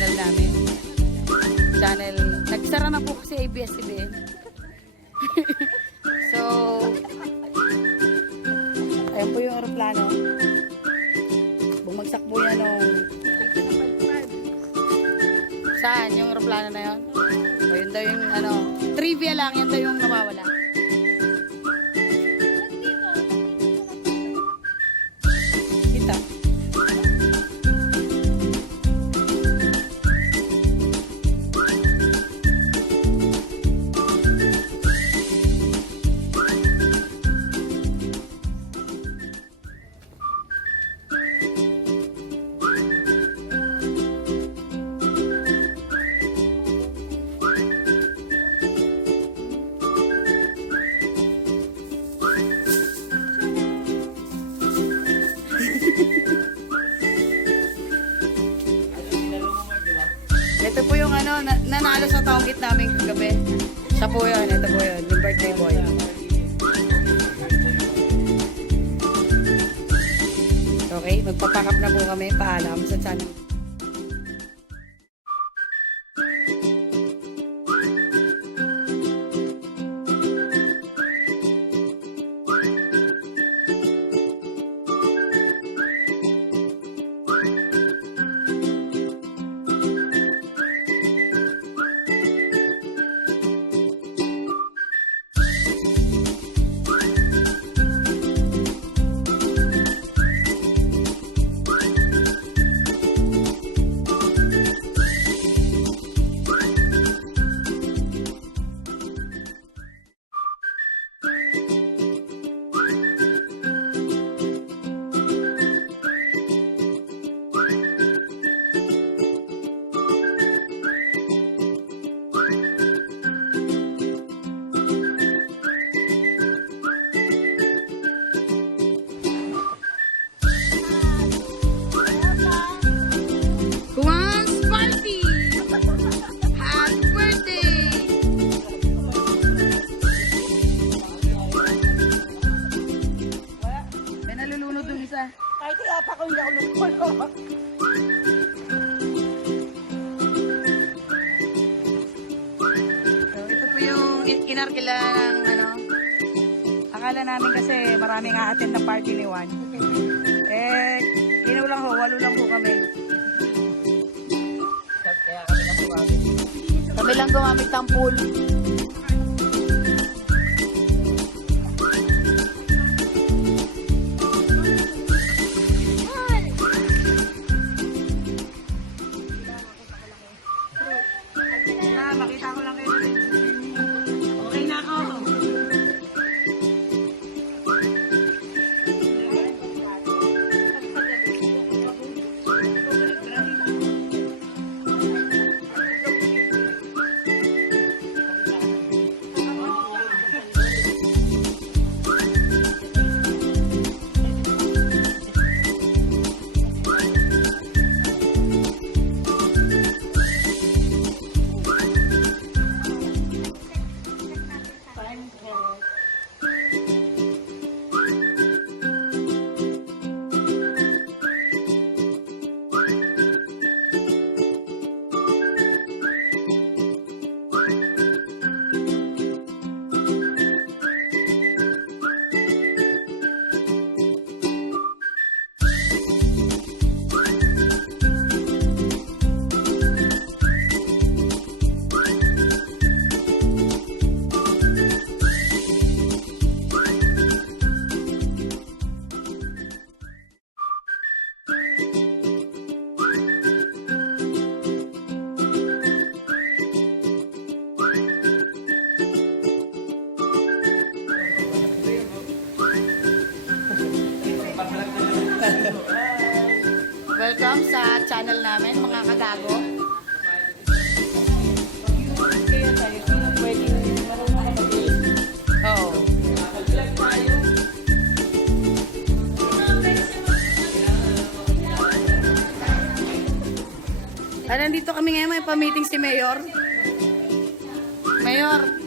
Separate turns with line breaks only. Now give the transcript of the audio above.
channel namin. Channel, nagsara na po kasi ABS-CBN. so, ayan po yung aeroplano. Bumagsak po yan nung... Saan? Yung aeroplano na yon? O, yun daw yung ano, trivia lang, yun daw yung nawawala. Na, nanalo sa tawagit namin kagabi. Siya po yun, ito po yun, yung birthday boy. Okay, magpapakap na po kami. Paalam sa channel. Po yung in- inarkila ng ano. Akala namin kasi maraming a-attend na party ni Juan. Eh, ino lang ho, walo lang ho kami.
Kaya. Kami
lang gumamit ng pool. Welcome sa channel namin, mga kagago. Oo. Ah, nandito kami ngayon, may pa-meeting si Mayor. Mayor,